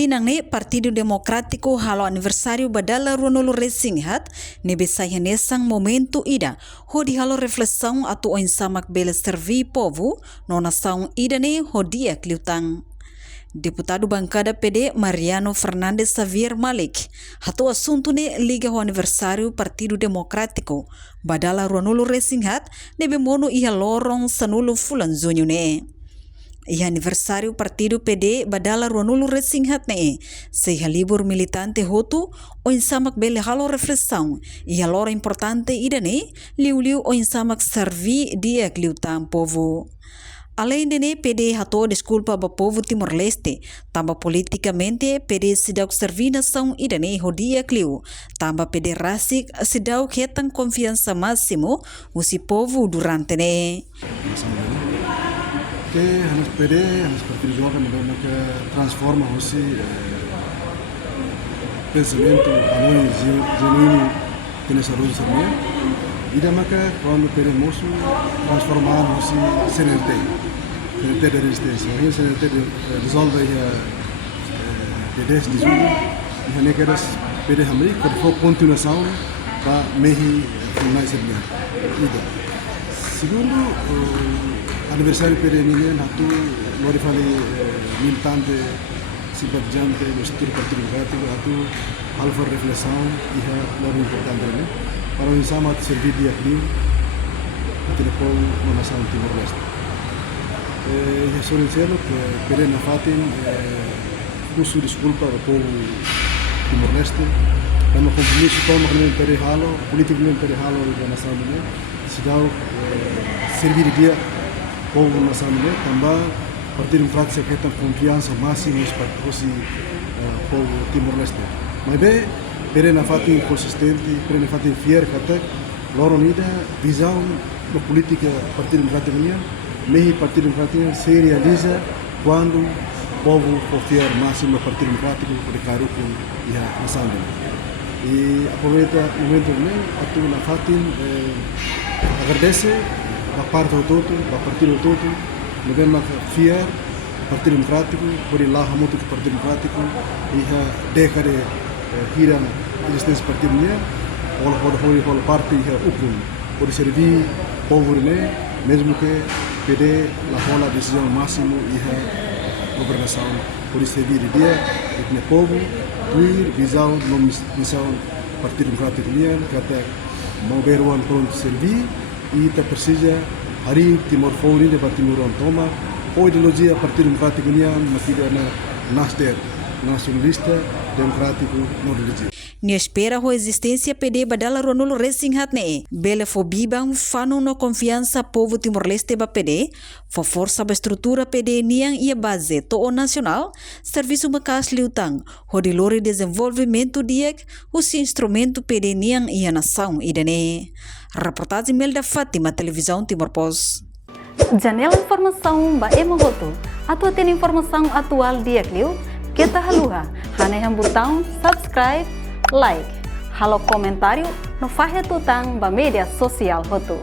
tinang ne Partido Democrático halo aniversário badala Ronolo Resinghat nebe nesang momento ida hodi halo reflexão atu oin samak bela servi povo no nação ida ne hodia kliutang. Deputado bancada PD Mariano Fernandes Xavier Malik hatu assunto ne liga ho aniversário Partido Democrático badala Ronolo Resinghat nebe mono iha lorong sanulo fulan zonyo ne. Iha aniversário Partido PD badala Ronolo Resinghat ne seha libur militante hotu o insamak bele halo reflexão iha lora importante ida ne liu o insamak servi dia kliutam povo. Além de ne PD hato desculpa ba povo Timor-Leste, tamba politicamente PD sidau servir nação ida ne hodia kliu, tamba PD rasik sidau ketang confiança máximo usi povo durante ne. Que harus PD, harus perjuangan bagaimana que transforma aussi pensamento harmoni genuíno que nessa roda seria e da maca quando PD moço transformar aussi CNT de resistência e CNT resolve PD de jogo e hanya que das PD hamri que for continuação para mehi finais seria ida segundo aniversário perennial hatu lori fali militante simpatizante do Partido Democrático hatu alfa reflexão e lori importante ne para o sama servir dia aqui telefon na nação Timor-Leste eu sou sincero que perena fatin custo desculpa ao povo Timor-Leste kama compromisso toma com pere halo politicamente pere halo da nação ne sidau servir dia povo nação ne também Partido Democrático que tem confiança máxima para o povo Timor-Leste mas bem perena fatin consistente perena fatin fier kata loro nida visão da política Partido Democrático ne mehi Partido Democrático se realiza quando o povo confia máximo no Partido Democrático para caruco e a nação e aproveita o momento ne atu na fatin agradece da parte do todo, da partido do todo, devemos fiar Partido Democrático, por lá muito do Partido Democrático e a década hira existência partido ne, ou parte e upun, por servir povo ne, mesmo que PD la decisão máximo e a governação por servir dia e o povo, tuir visão no missão Partido Democrático ne, que até mover o pronto servir e ta precisa hari Timor Fori de Timor Toma ou ideologia Partido Democrático nian makida na nasder nacionalista democrático no religioso. Ni espera ho existência PD badala Ronolo Resinghat ne bele fo bibang fanu no confiança povo Timor-Leste ba PD fo força ba estrutura PD niang ia base to o nacional serviço makas liutang ho de lori desenvolvimento diek usi instrumento PD niang ia nação idane. Reportagem Melda Fátima, Televisão Timor Post. Janela informação ba emogoto. Atua tem informação atual dia kliu. Kita haluha. Haneham botão subscribe, like. Halo comentário no fahe tutang ba media sosial hotu.